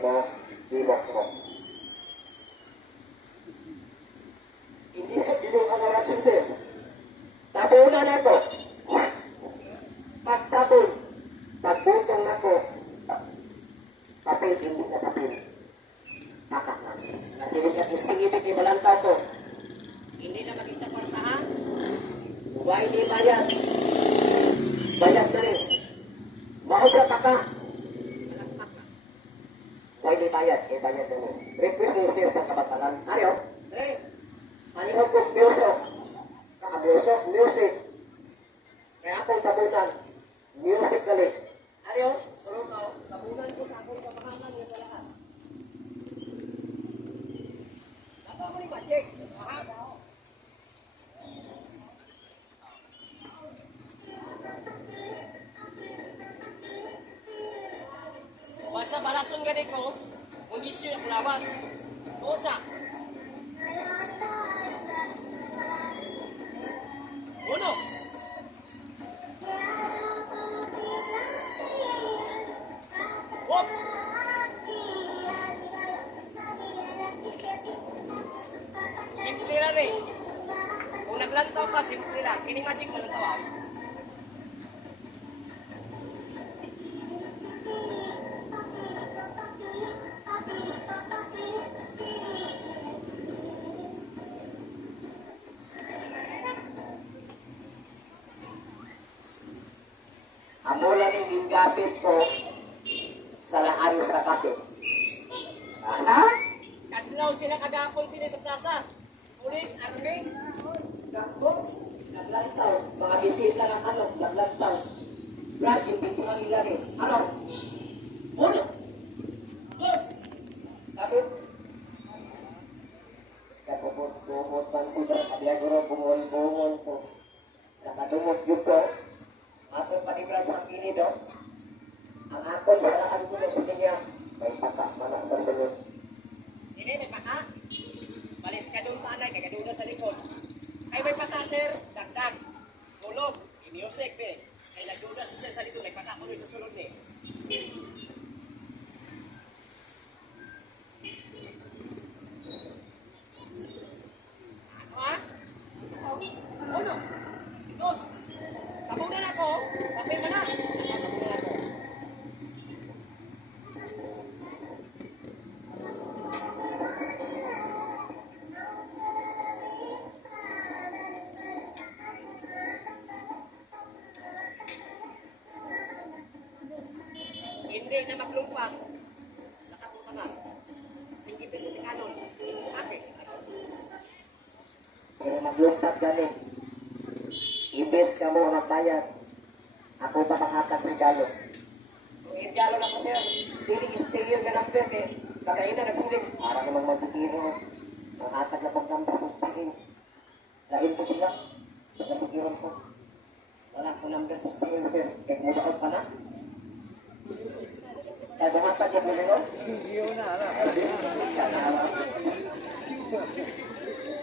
mo, ibok mo. Hindi ka bilong ang orasyon sir. Tabunan ako. Pagtabon. Pagbutong ako. Papel, hindi na papel. Pakak na. Nasilip ka isting ibig, ibalantaw ko. Hindi na maging sa kwartahan. Huwag ni bayad. Bayad na rin. Maubra ka ka. Ni bayad. Eh, bayad na rin. Request ni sir sa kabatalan. Ariyo? Re. Halihog ko music. Naka-music. Music. Kaya akong tabunan. Music gali. Balason gani ko, kondisyon ang lawas. Una. Uno. Hop. Simple lang eh. Kung naglantaw ka, simple lang. Kini magic na lantaw ah. Lang yung gingapit ko sa laari sa kapit. Aha? Kadlaw sila kagapon sila sa plaza. Pulis, army. Gakbo. Naglantaw. Mga bisita ng ano, naglantaw. Brad, yung pito ng ilari. Ano? Uno. Dos. Kapit. Kapupot-pupot man sila. Kabiyaguro, bungol-bungol ko. Nakadumog yun ko. Do. Ang akon sa lakan ko sa kanya, may pata mana sa sunod. Hindi, may paka. Balis ka doon tanay, kagaduda sa likod. Ay, may paka, sir. Dagdag. Tulog. I-music, be. Ay, nagduda si sir sa likod. May paka ko sa sunod, ni. Hindi na maglumpat. Nakatuta na. Singgipin mo ni Kanon. Bakit? Pero maglungkat gani. Imbes ka mo magbayad. Ako pa makakat regalo. Regalo na ko sir, diling istigil ka ng perte. Kakaina nagsulit. Para namang magkikiro. Ang atag na pagkanta sa istigil. Lain po sila. Pagkasikiran ko. Wala ko number sa istigil sir. Kaya kumudaot pa na.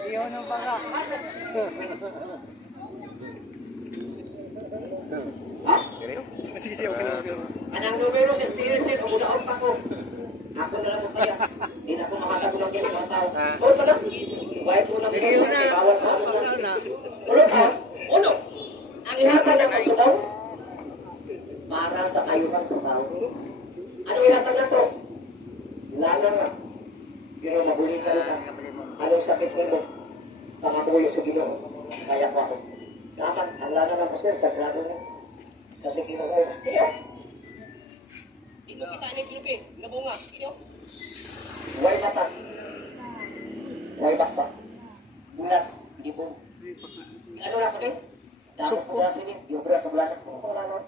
Iyo ng baka. Masisiyaw ka lang. Anang numero sa steer set, umunaon pa ko. Ako na lang mo kaya. Hindi na ako makatagulong yung mga tao. Oo pala. Ibayad ko lang Iyo na. Bawal sa ako Baka na. Ulo ka. Uno. Ang ihatag ng kasunaw. Para sa kayuhan sa tao. Ano ihatag na to? Lana nga. Pero mabuhin ka rin ka. Anong sakit mo? Pangabuyo sa ginoo. Kaya ko ako. Dapat, ang lana ng pasir sa grado niya. Sa sikino ko. Iyo. Ito kita ni Pilupi. Nabunga. Ito. Huwag mata. Huwag bakba. Bulat. Hindi po. Ano na ko din? Dapat ko na sini. Yung berat ko. Kung ko na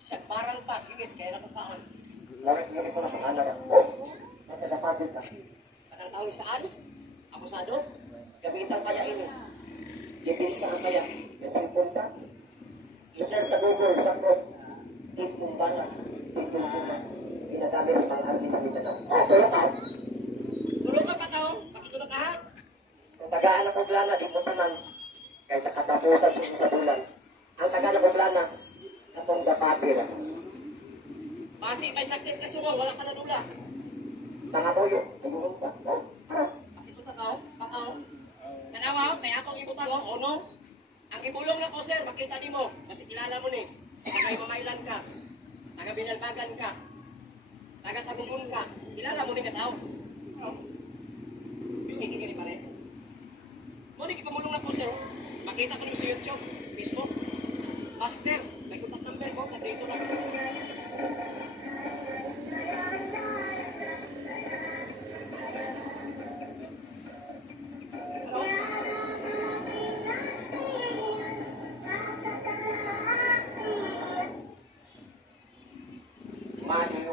Sa parang pa. Higit. Kaya nakukaan. Lari lari ko na sa na. Oh. Nasa sapatin ka. Patang taon saan? Abusado? Gamitan kaya ini. Depensa ka kaya. Isang punta. I-search sa Google. Sa ko. Tipong bala. Tipong punta. Inasabi sa mga artist sa Mindanao. Oh, pero ka. Tulog ka pa taon? Pakitulog ka ha? Ang tagaan ng kublana, di mo tanan. Kahit nakatapusan sa sa bulan. Ang tagaan ng kublana, atong dapapir. Basi may sakit ka sumong, wala ka na dula. Nangamuyo. Ayun ka. Bakit may akong ibutang o no? Ang ibulong na ko, sir, makita ni mo. Kasi kilala mo ni. Tagay mamailan ka. Taga binalbagan ka. Taga tagumun ka. Kilala mo ni kataw. Bisiki ka ni pare. Mo ni kipamulong na ko, sir. Makita ko ni sa YouTube. Facebook. Master, may contact number ko. Nandito na.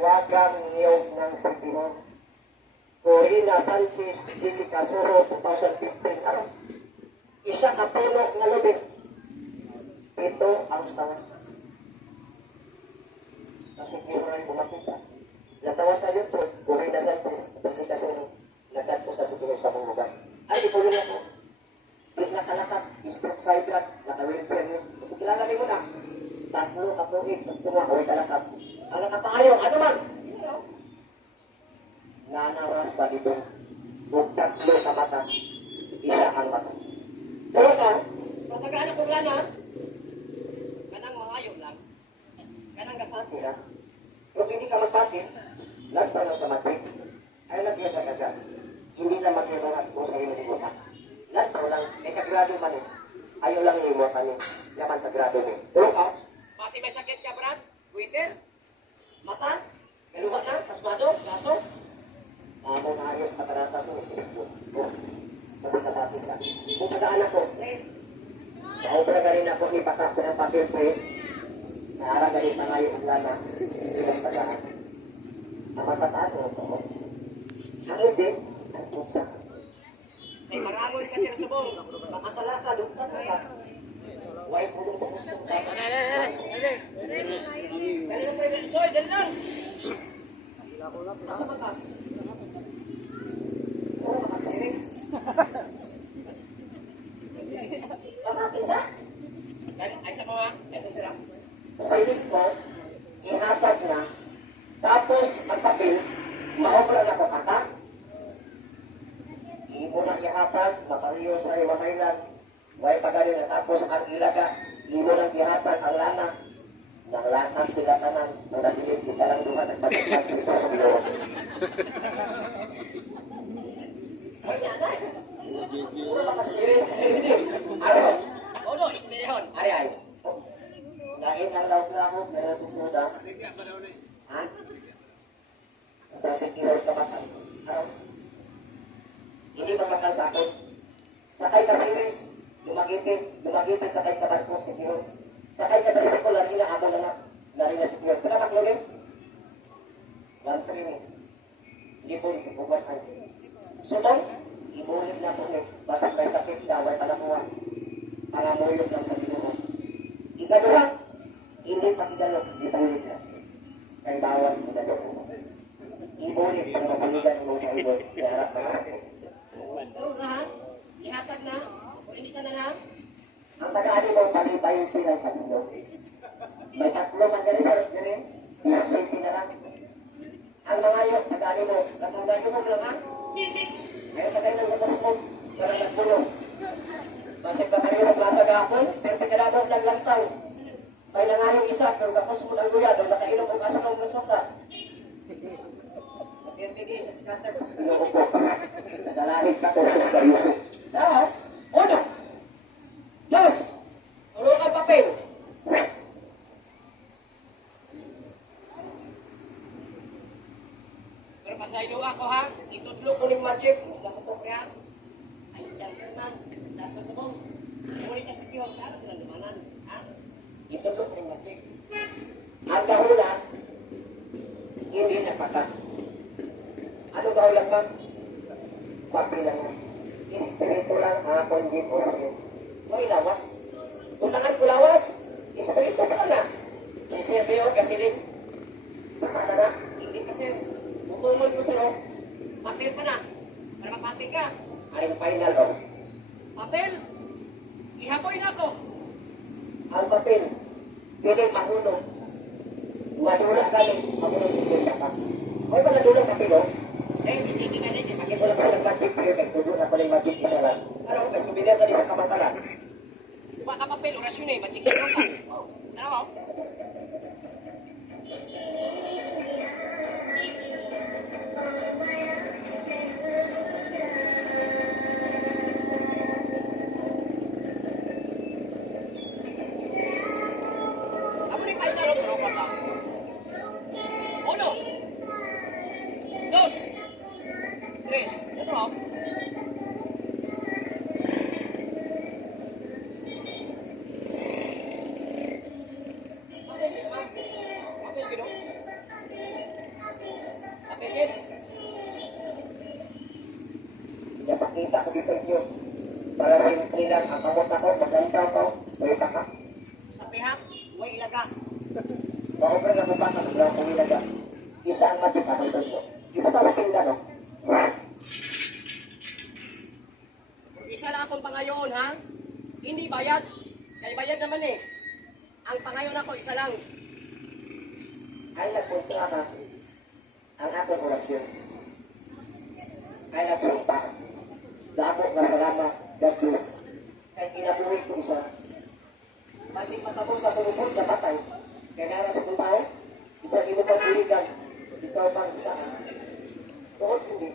Maniwagang niyog ng Sibinon. Corina Sanchez, Jessica Soro, 2015. Ano? Isa ka puno nga lubid. Ito ang sawa. Kasi kiro rin bumakita. Natawa sa YouTube, Corina Sanchez, Jessica Soro. Nagkat ko sa Sibinon sa mga lugar. Ay, di ko rin ako. Di nakalakap, stroke side lang, naka-wheelchair yun. Kasi kilala mo na. Tatlo, kapuhin, tatlo, okay kalakap. Ang nakapayo, ano man? Nanawa sa libong. Huwag tatlo sa mata. Isa ang mata. Pero ka, Kung tagaan ako lana, kanang mangayo lang. Kanang gapati. tira. Kung hindi ka magpati, nagpano sa mati. Ay lagyan sa kaga. Hindi na magkiruhat mo sa iyong limutan. Nagpano lang, eh sa grado man eh. Ayaw lang limutan eh. Yaman sa grado eh. Pero ka, Basi may sakit ka, Brad? Waiter? Mata? Galuhan na? Pasmado? Laso? Amo na ayos pataratas mo. Oh, Kasi kapatid ka. Kung tagaan ako, eh, sa obra ka rin ako ni Pakak ko ng papel ko eh. Naara ka rin pa ngayon ang lana. Hindi mas tagaan. Ang matataas mo ito. Ang hindi, ang putsa. Ay, marangon ka, Sir Subong. Makasala ka, lukta ka ka. Huwag pulong sa gusto ka. Dali lang, Pre. Soy, dali lang! Asa ba ka? Oo, makasiris. Pamakisa. Dali, ay sa mga, ay sa sira. Silip ko, ihatag na, tapos ang papel, maobra na ko kata. Hindi mo na ihatag, makariyo sa iwakay lang. May pagali na tapos ang ilaga, hindi mo nang ihatag ang lana. Nanglatag sila tanan, nang nabilib, kita lang duha, nagpatagpag dito sa bilo. Ay, yana. Puro makasiris. Ano? Odo, ismilyon. Ari ay. Lain ang law na ako, pero gusto na. Ha? Sa secure ka ba? Ano? Hindi ba makal sa akin? Sakay ka series, lumagitin, lumagitin sakay ka ba po secure? Sakay ka ba sa ko, lari na ako na. Lari na secure. Kaya maglogin? One ni. Libon, ibuban ay. Sutong, ibulit na po ni. Basta may sakit, daway palamuan. Pangamuyot lang sa ginoo. Ikaduha, hindi pa kidalo, di pangulit na. Kaya bawal. Ibulit pang mapaligan mo sa ibon. Kaya harap na. Pero na, ihatag na. Hindi ka na na, Ang tagaan mo, palibay yung pinay sa ginoo. May tatlo man gani sa gani. Isang safety na lang. Ang mga yun, tagaan mo, katulad mo lang ha. Kaya tagay ng gabas mo, para nagpulong. Masig ka kanina sa plaza gapon, pero pagkalabang naglantaw. May nangaling isa, pero kapos mo ng luya, doon nakainom ang asa ng musuka. napirpigi sa scatter. Inuupo. Nasalahit ka ko sa Yusuf. Ah, uno. Dos. Tulong ang papel. Pero pasaylo ako ha. Itudlo ko ng magic. Masupok yan. Ay, gentleman. Das na sabong. Ngunit ang sikyo. Tara sila lumanan. Ha? Itulog ng matik. Ang dahulan, hindi na pata. Ano dahulan ba? Papi lang yan. Espiritu di po siya. May lawas. Tuntangan ko lawas. Espiritu ka na. Napakita ko sa inyo. Para simple lang ang kamot ako, maganda ko, may taka. Sabi ha, huwag ilaga. Bako pa na mukha ka, naglaw ko nilaga. Isa ang magic ako ito ko. Di ba sa pinda, no? Isa lang akong pangayon, ha? Hindi bayad. Kaya bayad naman eh. Ang pangayon ako, isa lang. Ay nagpunta ka ang orasyon. Ay nagsumpa. Damo nga salamat, God bless. Kaya kinabuhi ko isa. Masig matabo sa tulupot na patay. Kaya nga sa kung tao, isang imo pang buligan. Ikaw pang isa. Tuhod hindi.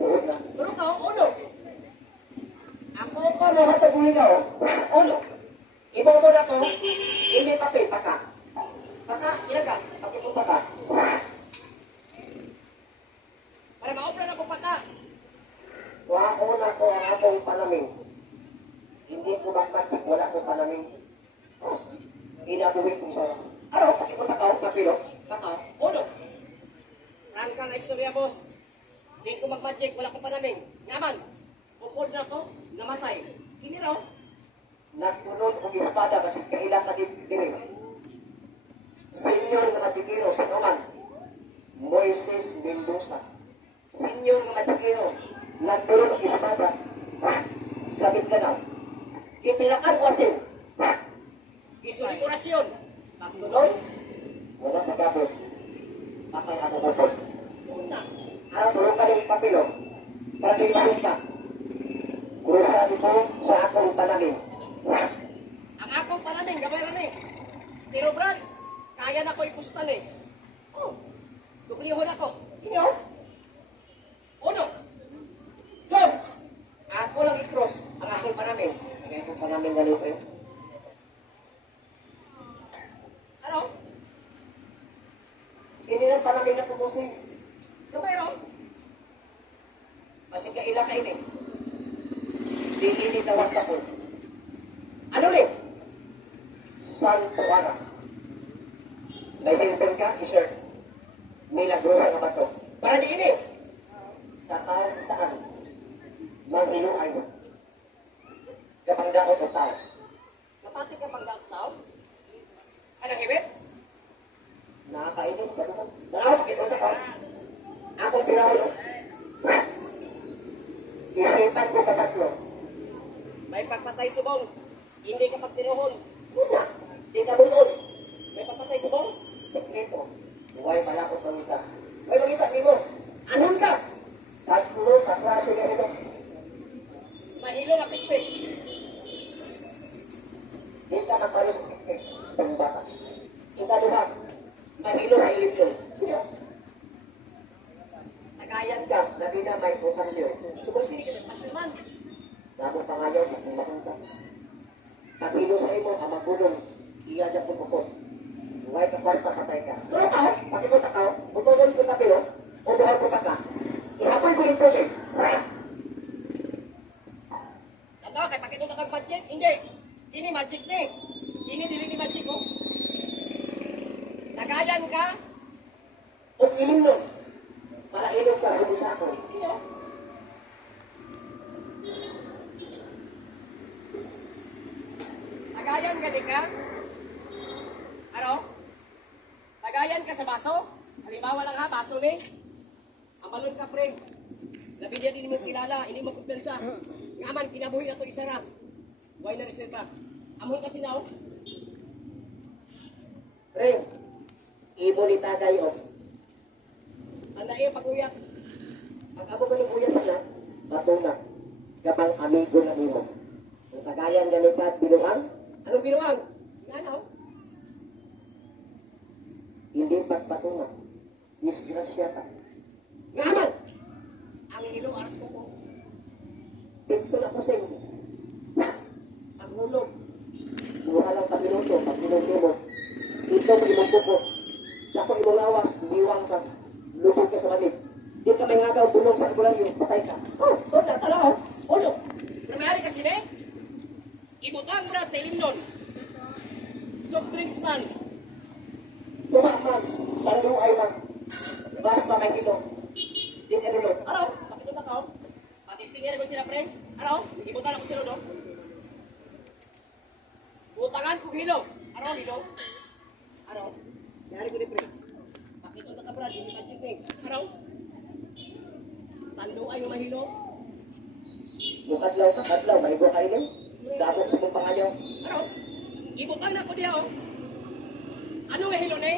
Tuhod na. Pero ka, uno. Ako pa mo hataguli ka, oh. Uno. Ibo mo na ko, hindi papel, paka. Paka, ilaga, pakipunta ka. Para maopla na po pata. Wako na ko ang akong panamin. Hindi ko magmatik, wala ko panamin. Ginabuhi ko sa... Araw, pakipunta ka, papilo. Pata, uno. Rangka na istorya, boss. Di ko mag-magic, wala ko pa namin. Ngaman, upod na to, namatay. Hindi raw. Nagpunod og espada kasi kailan ka din diri. Senyor nga magikiro sa naman. Moises Mendoza. Senyor nga magikiro. Nagpunod og espada. Sabit ka na. Ipilakan wasin. Isulit orasyon. Pagtuloy. Wala pagkabot. Patay ako mo po. Sunta. Ang tulong ka ng papilo. Para kayo masunta. Kurusado ko sa akong panamin. Ang akong panaming, gabay rin eh. Pero Brad, kaya na ko ipustan eh. Oh, dublihon ako. Inyo? Uno. Dos. Ako lang i-cross ang akong panamin. Ang akong panamin ganito eh. Ano? Hindi na panamin na pumusing. Gabay rin. Masig ka ila ka ini. Di ini tawas ako. Ano ni? Santo Ana. May silpen ka, i-search. Milagrosa nga ba to? Para di ini. Sa kahit saan. Manghinuay mo. Kapag daot o tao. Napati ka pang gas tao? Anong hibit? Nakakainom ka naman. Dalaw, ito ka pa. Akong pinaulo. Isipan ko katatlo. May pagpatay subong. Hindi ka pagtinuhon. Una, di ka bulon. May pagpatay subong. Sekreto. Huwag pala ko pangita. May pangita ni mo. Anong ka? Tatlo ka klase na ito. Mahilo na pikpik. Di ka makalis ng bata. Ikaduha, mahilo sa ilisyon. Tagayan Ka, labi na may okasyon. Sumusili ka ng pasyuman. Namo pangayaw, kung makunta. Pagilo sa imo, ang magulong, iya dyan po po. Huwag ka kwarta patay ka. Pero ka, pakipunta ka, butulong ko tapilo, o buhay ko pa ka. Ihapoy ko yung tubig. Ato, kay pakita kag magic. Hindi. Ini magic ni. Ini dili ni magic oh. Tagayan ka. O ilim nun. Para inom ka, hindi sa ako. Iyo. Tagayan ka di ka. Ano? Tagayan ka sa baso. Halimbawa lang ha, baso ni. Amalon ka, pre. Labi niya din mo kilala, hindi mo kumpensa. Ngaman, kinabuhi na ito isara. Why na reserva? Amon kasi na, oh. Ring, ibo ni tagay o. Tanda iyo pag-uyat. Pag abo ka ni kuya sana, bato na. Kapang amigo na nimo. Sa Cagayan de Lipat, Binuang, Anong binuang? Yan oh. hindi pagpatungan. Disgrasya ka. Ngaman! Ang hilo aras ko ko. Pito na po sa inyo. Kuko. Dako imong lawas, diwang ka. Lubog ka sa manig. Di ka may ngagaw, bulong sa ibulang yung patay ka. Oh, oh, natala oh. Ulo. Primayari kasi ne? Ibutang mo na sa ilim nun. Soft drinks man. Buha man, tando ay lang. Basta may kilo. Di ka nulog. Araw, pakita ka oh. Patistingin ko sila pre. Araw, ibutan ako sila no. Butangan ko hilo. Araw, hilo. Araw. Yari ko ni pre. Pakita ka brad, hindi ka. Araw. Yung mahilo. Bukadlaw ka, kadlaw, may buha kayo. Dabok sa mong pangayaw. Araw. Ibutang na ko diya oh. Ano nga hilo ne?